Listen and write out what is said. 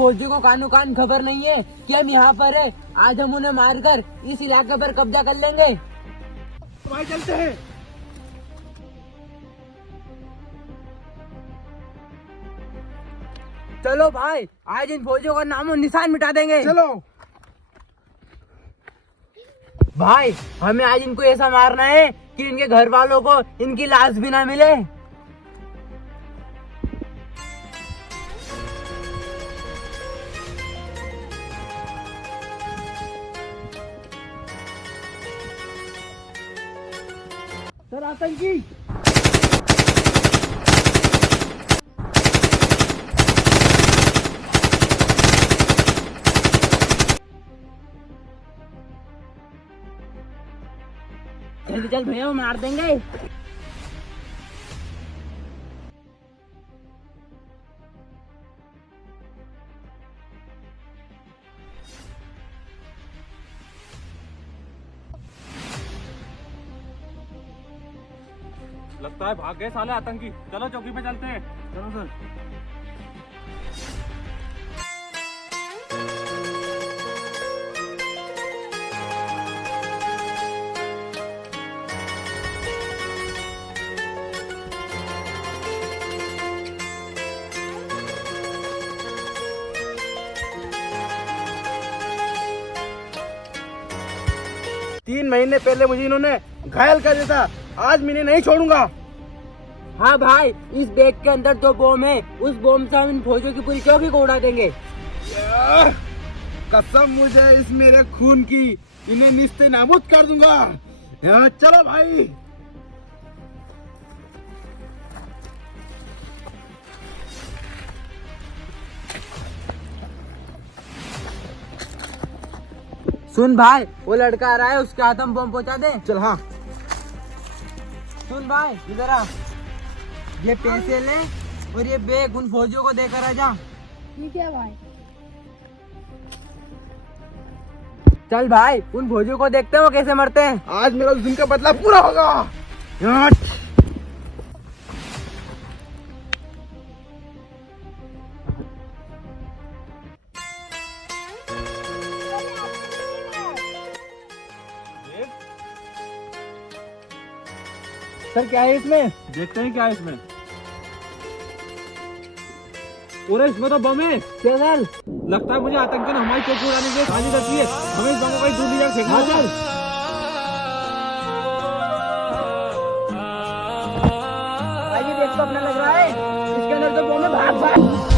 फौजी को कानो कान खबर नहीं है कि हम यहाँ पर है। आज हम उन्हें मारकर इस इलाके पर कब्जा कर लेंगे। भाई चलते हैं। चलो भाई, आज इन फौजियों का नामो निशान मिटा देंगे। चलो भाई, हमें आज इनको ऐसा मारना है कि इनके घर वालों को इनकी लाश भी ना मिले। सर आतंकी जल्दी चल भैया, वो मार देंगे। लगता है भाग गए साले आतंकी। चलो चौकी पे चलते हैं। चलो सर। तीन महीने पहले मुझे इन्होंने घायल कर दिया था, आज मैं इन्हें नहीं छोड़ूंगा। हाँ भाई, इस बैग के अंदर जो बम है, उस बम से हम इन फौजियों की पूरी चौकी को उड़ा देंगे। कसम मुझे इस मेरे खून की, इन्हें निस्ते नाबूद कर दूंगा। चलो भाई। सुन भाई, वो लड़का आ रहा है, उसके हाथ में बम पहुंचा दे। चल हाँ। सुन भाई, इधर आ। ये पैसे ले और ये बैग उन फौजियों को देकर आ जा। ठीक है भाई। चल भाई, उन फौजियों को देखते हैं वो कैसे मरते हैं। आज मेरा उस दिन का बदला पूरा होगा। सर क्या है इसमें? देखते हैं क्या है इसमें। पूरे इसमें तो बम है। क्या सर? लगता है मुझे आतंकी ने हमारी चौकी उड़ाने के लिए साजिश रची है। हमें इस बम को कहीं दूर ले जाकर फेंकना हाँ होगा। सर। भाई ये बैग तो अपना लग रहा है, इसके अंदर तो बम है। भाग भाग।